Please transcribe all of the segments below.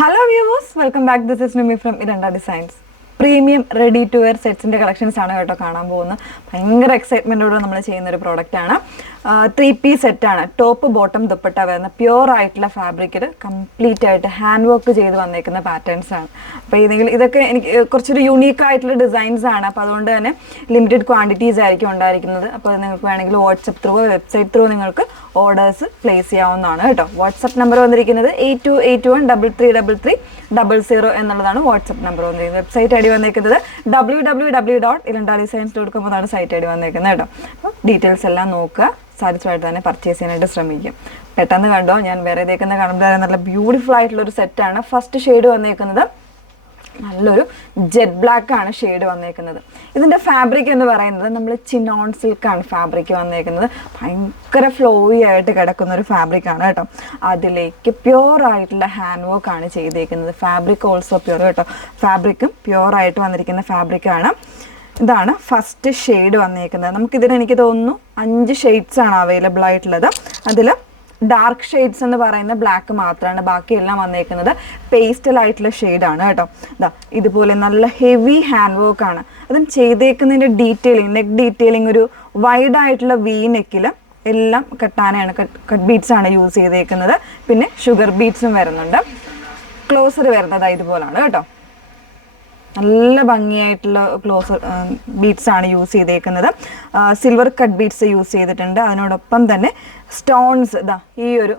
Hello viewers, welcome back. This is Numi from Iranda Designs. Premium ready to wear സെറ്റ്സിൻ്റെ collections ആണ് കേട്ടോ കാണാൻ പോകുന്നത്. ഭയങ്കര എക്സൈറ്റ്മെൻറ്റോടെ നമ്മൾ ചെയ്യുന്നൊരു പ്രോഡക്റ്റാണ്. 3-piece സെറ്റാണ്. ടോപ്പ് ബോട്ടം ദുപ്പട്ട വരുന്ന പ്യുവർ ആയിട്ടുള്ള ഫാബ്രിക്കിൽ കംപ്ലീറ്റ് ആയിട്ട് ഹാൻഡ് വർക്ക് ചെയ്ത് വന്നേക്കുന്ന പാറ്റേൺസ് ആണ്. അപ്പോൾ ഇതൊക്കെ എനിക്ക് കുറച്ചൊരു യൂണീക്ക് ആയിട്ടുള്ള ഡിസൈൻസ് ആണ്. അപ്പോൾ അതുകൊണ്ട് തന്നെ ലിമിറ്റഡ് ക്വാണ്ടിറ്റീസ് ആയിരിക്കും ഉണ്ടായിരിക്കുന്നത്. അപ്പോൾ നിങ്ങൾക്ക് വേണമെങ്കിൽ വാട്സപ്പ് ത്രൂ വെബ്സൈറ്റ് ത്രൂ നിങ്ങൾക്ക് ഓർഡേഴ്സ് പ്ലേസ് ചെയ്യാവുന്നതാണ് കേട്ടോ. വാട്സപ്പ് നമ്പർ വന്നിരിക്കുന്നത് 8281333300 എന്നുള്ളതാണ് വാട്സപ്പ് നമ്പർ വന്നിരിക്കുന്നത്. വെബ്സൈറ്റ് ഐ ഡി വന്നിരിക്കുന്നത് www.ilandadesigns.com എന്നാണ് സൈറ്റ് ഐ ഡി വന്നിരിക്കുന്നത് കേട്ടോ. അപ്പോൾ ഡീറ്റെയിൽസ് എല്ലാം നോക്കുക, സാറ്റിസ്ഫൈഡ് തന്നെ പർച്ചേസ് ചെയ്യാനായിട്ട് ശ്രമിക്കും. പെട്ടെന്ന് കണ്ടോ, ഞാൻ വേറെ ഇതേക്കുന്ന കാണുമ്പോൾ നല്ല ബ്യൂട്ടിഫുൾ ആയിട്ടുള്ളൊരു സെറ്റാണ്. ഫസ്റ്റ് ഷെയ്ഡ് വന്നിരിക്കുന്നത് നല്ലൊരു ജെറ്റ് ബ്ലാക്ക് ആണ് ഷെയ്ഡ് വന്നേക്കുന്നത്. ഇതിൻ്റെ ഫാബ്രിക് എന്ന് പറയുന്നത് നമ്മൾ ചിനോൺ സിൽക്കാണ് ഫാബ്രിക് വന്നേക്കുന്നത്. ഭയങ്കര ഫ്ലോയി ആയിട്ട് കിടക്കുന്ന ഒരു ഫാബ്രിക്കാണ് കേട്ടോ. അതിലേക്ക് പ്യുവർ ആയിട്ടുള്ള ഹാൻഡ് വർക്ക് ആണ് ചെയ്തേക്കുന്നത്. ഫാബ്രിക് ഓൾസോ പ്യുവർ കേട്ടോ. ഫാബ്രിക്കും പ്യുവർ ആയിട്ട് വന്നിരിക്കുന്ന ഫാബ്രിക്കാണ്. ഇതാണ് ഫസ്റ്റ് ഷെയ്ഡ് വന്നേക്കുന്നത്. നമുക്കിതിന് എനിക്ക് തോന്നുന്നു 5 ഷെയ്ഡ്സ് ആണ് അവൈലബിൾ ആയിട്ടുള്ളത്. അതിൽ ഡാർക്ക് ഷെയ്ഡ്സ് എന്ന് പറയുന്ന ബ്ലാക്ക് മാത്രമാണ്, ബാക്കിയെല്ലാം വന്നേക്കുന്നത് പേസ്റ്റൽ ആയിട്ടുള്ള ഷെയ്ഡാണ് കേട്ടോ. ഇതുപോലെ നല്ല ഹെവി ഹാൻഡ് വർക്ക് ആണ്. അതും ചെയ്തേക്കുന്നതിൻ്റെ ഡീറ്റെയിലിംഗ്, നെക്ക് ഡീറ്റെയിലിംഗ് ഒരു വൈഡ് ആയിട്ടുള്ള വി നെക്കിൽ എല്ലാം കട്ടാനയാണ്, കട്ട് ബീഡ്സ് ആണ് യൂസ് ചെയ്തേക്കുന്നത്. പിന്നെ ഷുഗർ ബീഡ്സും വരുന്നുണ്ട്. ക്ലോസർ വരുന്നത് ഇതുപോലാണ് കേട്ടോ. നല്ല ഭംഗിയായിട്ടുള്ള ക്ലോസർ ബീഡ്സ് ആണ് യൂസ് ചെയ്തേക്കുന്നത്. സിൽവർ കട്ട് ബീഡ്സ് യൂസ് ചെയ്തിട്ടുണ്ട്. അതിനോടൊപ്പം തന്നെ സ്റ്റോൺസ് ഈ ഒരു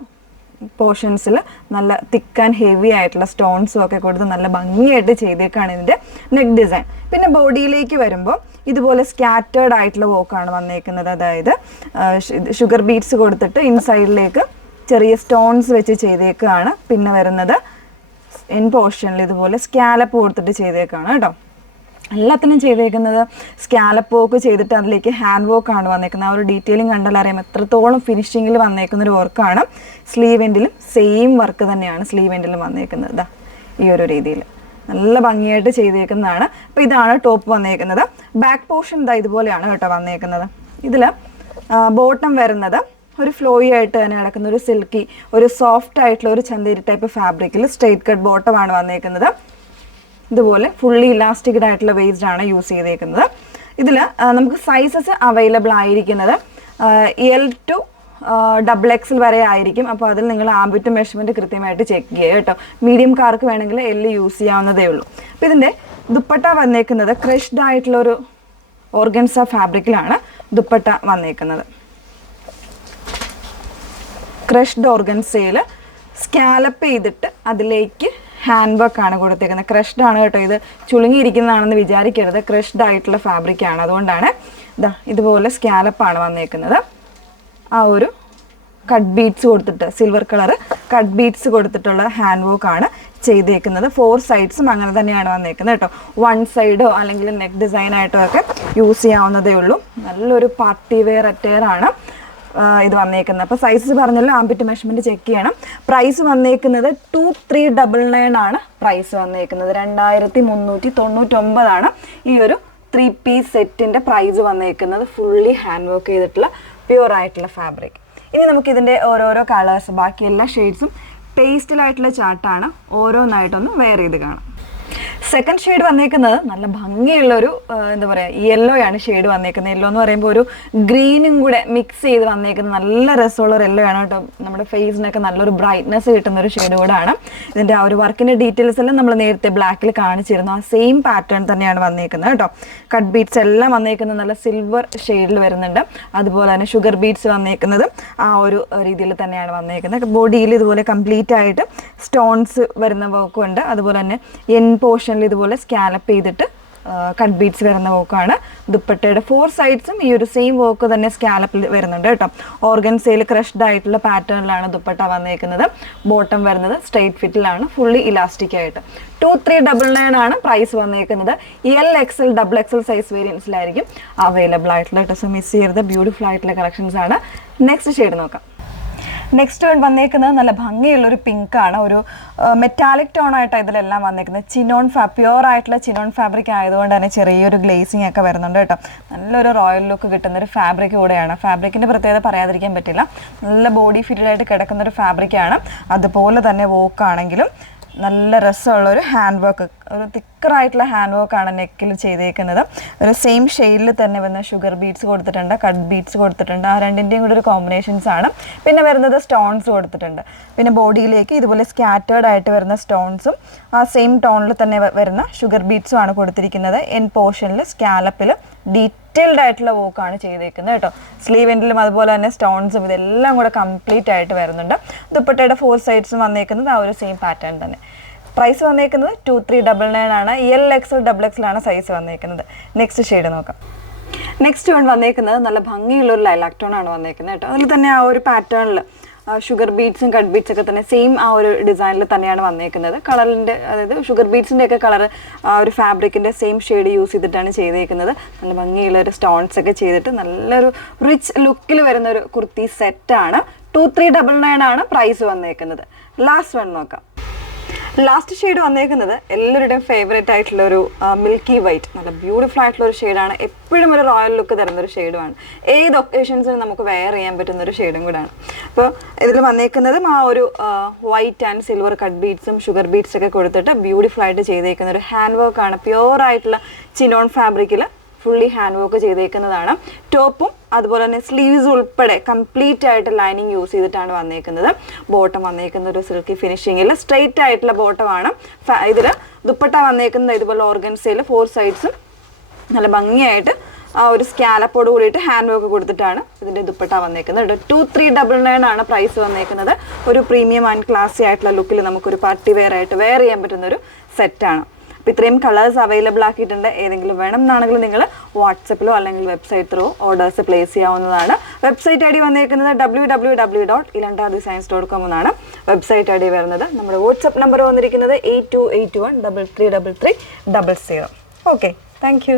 പോർഷൻസിൽ നല്ല തിക്ക് ആൻഡ് ഹെവി ആയിട്ടുള്ള സ്റ്റോൺസും ഒക്കെ കൊടുത്ത് നല്ല ഭംഗിയായിട്ട് ചെയ്തേക്കാണ് ഇതിൻ്റെ നെക്ക് ഡിസൈൻ. പിന്നെ ബോഡിയിലേക്ക് വരുമ്പോൾ ഇതുപോലെ സ്കാറ്റേർഡ് ആയിട്ടുള്ള വർക്കാണ് വന്നേക്കുന്നത്. അതായത് ഷുഗർ ബീഡ്സ് കൊടുത്തിട്ട് ഇൻസൈഡിലേക്ക് ചെറിയ സ്റ്റോൺസ് വെച്ച് ചെയ്തേക്കാണ്. പിന്നെ വരുന്നത് എൻ പോർഷനിൽ ഇതുപോലെ സ്കാലപ്പ് കൊടുത്തിട്ട് ചെയ്തേക്കാണ് കേട്ടോ. എല്ലാത്തിനും ചെയ്തേക്കുന്നത് സ്കാലപ്പ് വർക്ക് ചെയ്തിട്ട് അതിലേക്ക് ഹാൻഡ് വർക്കാണ് വന്നേക്കുന്നത്. ആ ഒരു ഡീറ്റെയിലിംഗ് കണ്ടാൽ അറിയാം എത്രത്തോളം ഫിനിഷിങ്ങിൽ വന്നേക്കുന്നൊരു വർക്കാണ്. സ്ലീവ് എൻഡിലും സെയിം വർക്ക് തന്നെയാണ് സ്ലീവ് എൻഡിലും വന്നേക്കുന്നത്. ഈ ഒരു രീതിയിൽ നല്ല ഭംഗിയായിട്ട് ചെയ്തേക്കുന്നതാണ്. അപ്പോൾ ഇതാണ് ടോപ്പ് വന്നേക്കുന്നത്. ബാക്ക് പോർഷൻ ഇതുപോലെയാണ് കേട്ടോ വന്നേക്കുന്നത്. ഇതിൽ ബോട്ടം വരുന്നത് ഒരു ഫ്ലോയി ആയിട്ട് തന്നെ കിടക്കുന്ന ഒരു സിൽക്കി, ഒരു സോഫ്റ്റ് ആയിട്ടുള്ള ഒരു ചന്തേരി ടൈപ്പ് ഫാബ്രിക്കിൽ സ്ട്രെയിറ്റ് കട്ട് ബോട്ടമാണ് വന്നേക്കുന്നത്. ഇതുപോലെ ഫുള്ളി ഇലാസ്റ്റിക്കഡ് ആയിട്ടുള്ള വേസ്റ്റ് ആണ് യൂസ് ചെയ്തേക്കുന്നത്. ഇതിൽ നമുക്ക് സൈസസ് അവൈലബിൾ ആയിരിക്കുന്നത് L to XXL വരെ ആയിരിക്കും. അപ്പോൾ അതിൽ നിങ്ങൾ ആംബിറ്റ് മെഷർമെൻറ്റ് കൃത്യമായിട്ട് ചെക്ക് ചെയ്യുക കേട്ടോ. മീഡിയം കാർക്ക് വേണമെങ്കിൽ L യൂസ് ചെയ്യാവുന്നതേ ഉള്ളൂ. അപ്പോൾ ഇതിൻ്റെ ദുപ്പട്ട വന്നേക്കുന്നത് ക്രഷ്ഡ് ആയിട്ടുള്ളൊരു ഓർഗൻസ ഫാബ്രിക്കിലാണ് ദുപ്പട്ട വന്നേക്കുന്നത്. ക്രഷ്ഡ് ഓർഗൻസയിൽ സ്കാലപ്പ് ചെയ്തിട്ട് അതിലേക്ക് ഹാൻഡ് വർക്ക് ആണ് കൊടുത്തേക്കുന്നത്. ക്രഷ്ഡ് ആണ് കേട്ടോ. ഇത് ചുളുങ്ങിയിരിക്കുന്നതാണെന്ന് വിചാരിക്കരുത്. ക്രഷ്ഡ് ആയിട്ടുള്ള ഫാബ്രിക്കാണ്. അതുകൊണ്ടാണ് ഇതുപോലെ സ്കാലപ്പാണ് വന്നേക്കുന്നത്. ആ ഒരു കട്ട് ബീഡ്സ് കൊടുത്തിട്ട് സിൽവർ കളർ കട്ട് ബീഡ്സ് കൊടുത്തിട്ടുള്ള ഹാൻഡ് വർക്ക് ആണ് ചെയ്തേക്കുന്നത്. 4 സൈഡ്സും അങ്ങനെ തന്നെയാണ് വന്നേക്കുന്നത് കേട്ടോ. 1 സൈഡോ അല്ലെങ്കിൽ നെക്ക് ഡിസൈനായിട്ടോ ഒക്കെ യൂസ് ചെയ്യാവുന്നതേ ഉള്ളൂ. നല്ലൊരു പാർട്ടി വെയർ അറ്റയർ ആണ് ഇത് വന്നേക്കുന്നത്. അപ്പോൾ സൈസസ് പറഞ്ഞല്ലോ, ആംബിറ്റ് മെഷർമെൻറ്റ് ചെക്ക് ചെയ്യണം. പ്രൈസ് വന്നേക്കുന്നത് 2399 ആണ് പ്രൈസ് വന്നേക്കുന്നത്. 2399 ഈ ഒരു 3-piece സെറ്റിൻ്റെ പ്രൈസ് വന്നേക്കുന്നത്. ഫുള്ളി ഹാൻഡ് വർക്ക് ചെയ്തിട്ടുള്ള പ്യുവർ ആയിട്ടുള്ള ഫാബ്രിക്. ഇനി നമുക്കിതിൻ്റെ ഓരോരോ കളേഴ്സ്, ബാക്കി എല്ലാ ഷെയ്ഡ്സും പേസ്റ്റലായിട്ടുള്ള ചാർട്ടാണ്. ഓരോന്നായിട്ടൊന്ന് വെയർ ചെയ്ത് കാണാം. സെക്കൻഡ് ഷെയ്ഡ് വന്നേക്കുന്നത് നല്ല ഭംഗിയുള്ളൊരു എന്താ പറയുക യെല്ലോ ആണ് ഷെയ്ഡ് വന്നേക്കുന്നത്. യെല്ലോ എന്ന് പറയുമ്പോൾ ഒരു ഗ്രീനും കൂടെ മിക്സ് ചെയ്ത് വന്നേക്കുന്നത് നല്ല രസമുള്ളൊരു യെല്ലോ ആണ് കേട്ടോ. നമ്മുടെ ഫേസിനൊക്കെ നല്ലൊരു ബ്രൈറ്റ്നെസ് കിട്ടുന്നൊരു ഷെയ്ഡ് കൂടാണ്. ഇതിൻ്റെ ആ ഒരു വർക്കിൻ്റെ ഡീറ്റെയിൽസ് എല്ലാം നമ്മൾ നേരത്തെ ബ്ലാക്കിൽ കാണിച്ചിരുന്നു. ആ സെയിം പാറ്റേൺ തന്നെയാണ് വന്നേക്കുന്നത് കേട്ടോ. കട്ട് ബീഡ്സ് എല്ലാം വന്നേക്കുന്നത് നല്ല സിൽവർ ഷെയ്ഡിൽ വരുന്നുണ്ട്. അതുപോലെ തന്നെ ഷുഗർ ബീഡ്സ് വന്നേക്കുന്നത് ആ ഒരു രീതിയിൽ തന്നെയാണ് വന്നേക്കുന്നത്. ബോഡിയിൽ ഇതുപോലെ കംപ്ലീറ്റ് ആയിട്ട് സ്റ്റോൺസ് വരുന്ന വർക്കും ഉണ്ട്. അതുപോലെ തന്നെ എൻ പോർഷനിൽ ഇതുപോലെ സ്കാലപ്പ് ചെയ്തിട്ട് കട്ട് ബീഡ്സ് വരുന്ന വർക്കാണ്. ദുപ്പട്ടയുടെ 4 സൈഡ്സും ഈ ഒരു സെയിം വർക്ക് തന്നെ സ്കാലപ്പിൽ വരുന്നുണ്ട് കേട്ടോ. ഓർഗൻസയിൽ ക്രഷ്ഡ് ആയിട്ടുള്ള പാറ്റേണിലാണ് ദുപ്പട്ട വന്നേക്കുന്നത്. ബോട്ടം വരുന്നത് സ്ട്രെയിറ്റ് ഫിറ്റിലാണ്, ഫുള്ളി ഇലാസ്റ്റിക് ആയിട്ട്. 2399 ആണ് പ്രൈസ് വന്നേക്കുന്നത്. L, XL, XXL സൈസ് വേരിയൻസിലായിരിക്കും അവൈലബിൾ ആയിട്ടുള്ള കേട്ടോ. സോ മിസ് ചെയ്യരുത്. ബ്യൂട്ടിഫുൾ ആയിട്ടുള്ള കളക്ഷൻസ് ആണ്. നെക്സ്റ്റ് ഷെയ്ഡ് നോക്കാം. നെക്സ്റ്റ് വന്നേക്കുന്നത് നല്ല ഭംഗിയുള്ളൊരു പിങ്കാണ്. ഒരു മെറ്റാലിക് ടോൺ ആയിട്ടാണ് ഇതിലെല്ലാം വന്നേക്കുന്നത്. ചിനോൺ പ്യുവർ ആയിട്ടുള്ള ചിനോൺ ഫാബ്രിക് ആയതുകൊണ്ട് തന്നെ ചെറിയൊരു ഗ്ലേസിങ് ഒക്കെ വരുന്നുണ്ട് കേട്ടോ. നല്ലൊരു റോയൽ ലുക്ക് കിട്ടുന്നൊരു ഫാബ്രിക് കൂടെയാണ്. ഫാബ്രിക്കിൻ്റെ പ്രത്യേകത പറയാതിരിക്കാൻ പറ്റില്ല. നല്ല ബോഡി ഫിറ്റഡ് ആയിട്ട് കിടക്കുന്നൊരു ഫാബ്രിക്കാണ്. അതുപോലെ തന്നെ വോക്കാണെങ്കിലും നല്ല രസമുള്ള ഒരു ഹാൻഡ് വർക്ക്, ഒരു തിക്കറായിട്ടുള്ള ഹാൻഡ് വർക്കാണ് നെക്കിൽ ചെയ്തേക്കുന്നത്. ഒരു സെയിം ഷെയ്ഡിൽ തന്നെ വന്ന ഷുഗർ ബീഡ്സ് കൊടുത്തിട്ടുണ്ട്, കട്ട് ബീഡ്സ് കൊടുത്തിട്ടുണ്ട്. ആ രണ്ടിൻ്റെയും കൂടെ ഒരു കോമ്പിനേഷൻസ് ആണ്. പിന്നെ വരുന്നത് സ്റ്റോൺസ് കൊടുത്തിട്ടുണ്ട്. പിന്നെ ബോഡിയിലേക്ക് ഇതുപോലെ സ്കാറ്റേർഡ് ആയിട്ട് വരുന്ന സ്റ്റോൺസും ആ സെയിം ടോണിൽ തന്നെ വരുന്ന ഷുഗർ ബീഡ്സും ആണ് കൊടുത്തിരിക്കുന്നത്. എൻ പോർഷനിൽ സ്കാലപ്പിൽ ഡീറ്റെയിൽഡ് ആയിട്ടുള്ള വർക്കാണ് ചെയ്തേക്കുന്നത് കേട്ടോ. സ്ലീവ് എൻഡിലും അതുപോലെ തന്നെ സ്റ്റോൺസും ഇതെല്ലാം കൂടെ കംപ്ലീറ്റ് ആയിട്ട് വരുന്നുണ്ട്. ദുപ്പട്ടയുടെ 4 സൈഡ്സും വന്നേക്കുന്നത് ആ ഒരു സെയിം പാറ്റേൺ തന്നെ. പ്രൈസ് വന്നേക്കുന്നത് 2399 ആണ്. XL XXL ആണ് സൈസ് വന്നേക്കുന്നത്. നെക്സ്റ്റ് ഷെയ്ഡ് നോക്കാം. നെക്സ്റ്റ് വൺ വന്നേക്കുന്നത് നല്ല ഭംഗിയുള്ള ഒരു ലൈലാക് ടോൺ ആണ് വന്നേക്കുന്നത് കേട്ടോ. അതിൽ തന്നെ ആ ഒരു പാറ്റേണിൽ ഷുഗർ ബീഡ്സും കട്ട് ബീഡ്സ് ഒക്കെ തന്നെ സെയിം ആ ഒരു ഡിസൈനിൽ തന്നെയാണ് വന്നേക്കുന്നത്. കളറിൻ്റെ അതായത് ഷുഗർ ബീഡ്സിൻ്റെ ഒക്കെ കളർ ആ ഒരു ഫാബ്രിക്കിൻ്റെ സെയിം ഷെയ്ഡ് യൂസ് ചെയ്തിട്ടാണ് ചെയ്തേക്കുന്നത്. നല്ല ഭംഗിയുള്ള ഒരു സ്റ്റോൺസ് ഒക്കെ ചെയ്തിട്ട് നല്ലൊരു റിച്ച് ലുക്കിൽ വരുന്ന ഒരു കുർത്തി സെറ്റാണ്. 2399 ആണ് പ്രൈസ് വന്നേക്കുന്നത്. ലാസ്റ്റ് വൺ നോക്കാം. ലാസ്റ്റ് ഷെയ്ഡ് വന്നേക്കുന്നത് എല്ലാവരുടെയും ഫേവറേറ്റ് ആയിട്ടുള്ള ഒരു മിൽക്കി വൈറ്റ്, നല്ല ബ്യൂട്ടിഫുൾ ആയിട്ടുള്ള ഒരു ഷെയ്ഡാണ്. എപ്പോഴും ഒരു റോയൽ ലുക്ക് തരുന്ന ഒരു ഷെയ്ഡുമാണ്. ഏത് ഒക്കേഷൻസിനും നമുക്ക് വെയർ ചെയ്യാൻ പറ്റുന്ന ഒരു ഷെയ്ഡും കൂടാണ്. അപ്പോൾ ഇതിൽ വന്നേക്കുന്നതും ആ ഒരു വൈറ്റ് ആൻഡ് സിൽവർ കട്ട് ബീഡ്സും ഷുഗർ ബീഡ്സ് ഒക്കെ കൊടുത്തിട്ട് ബ്യൂട്ടിഫുൾ ആയിട്ട് ചെയ്തേക്കുന്ന ഒരു ഹാൻഡ് വർക്കാണ്. പ്യുവർ ആയിട്ടുള്ള ചിനോൺ ഫാബ്രിക്കിൽ ഫുള്ളി ഹാൻഡ് വർക്ക് ചെയ്തേക്കുന്നതാണ്. ടോപ്പും അതുപോലെ തന്നെ സ്ലീവ്സ് ഉൾപ്പെടെ കംപ്ലീറ്റ് ആയിട്ട് ലൈനിങ് യൂസ് ചെയ്തിട്ടാണ് വന്നേക്കുന്നത്. ബോട്ടം വന്നേക്കുന്ന ഒരു സിൽക്കി ഫിനിഷിങ്ങിൽ സ്ട്രെയിറ്റ് ആയിട്ടുള്ള ബോട്ടമാണ്. ഇതിൽ ദുപ്പട്ട വന്നേക്കുന്നത് ഇതുപോലെ ഓർഗൻസയിൽ 4 സൈഡ്സും നല്ല ഭംഗിയായിട്ട് ആ ഒരു സ്കാലപ്പോട് കൂടിയിട്ട് ഹാൻഡ് വർക്ക് കൊടുത്തിട്ടാണ് ഇതിൻ്റെ ദുപ്പട്ട വന്നേക്കുന്നത്. 2399 ആണ് പ്രൈസ് വന്നേക്കുന്നത്. ഒരു പ്രീമിയം ആൻഡ് ക്ലാസി ആയിട്ടുള്ള ലുക്കിൽ നമുക്കൊരു പാർട്ടി വെയർ ആയിട്ട് വെയർ ചെയ്യാൻ പറ്റുന്ന ഒരു സെറ്റാണ്. അപ്പോൾ ഇത്രയും കളേഴ്സ് അവൈലബിൾ ആക്കിയിട്ടുണ്ട്. ഏതെങ്കിലും വേണം എന്നാണെങ്കിൽ നിങ്ങൾ വാട്സപ്പിലോ അല്ലെങ്കിൽ വെബ്സൈറ്റ് ത്രൂ ഓർഡേഴ്സ് പ്ലേസ് ചെയ്യാവുന്നതാണ്. വെബ്സൈറ്റ് ഐ ഡി വന്നേക്കുന്നത് www.ilantadesigns.com എന്നാണ് വെബ്സൈറ്റ് ഐ ഡി വരുന്നത്. നമ്മുടെ വാട്സപ്പ് നമ്പർ വന്നിരിക്കുന്നത് 8281333300. Okay, thank you.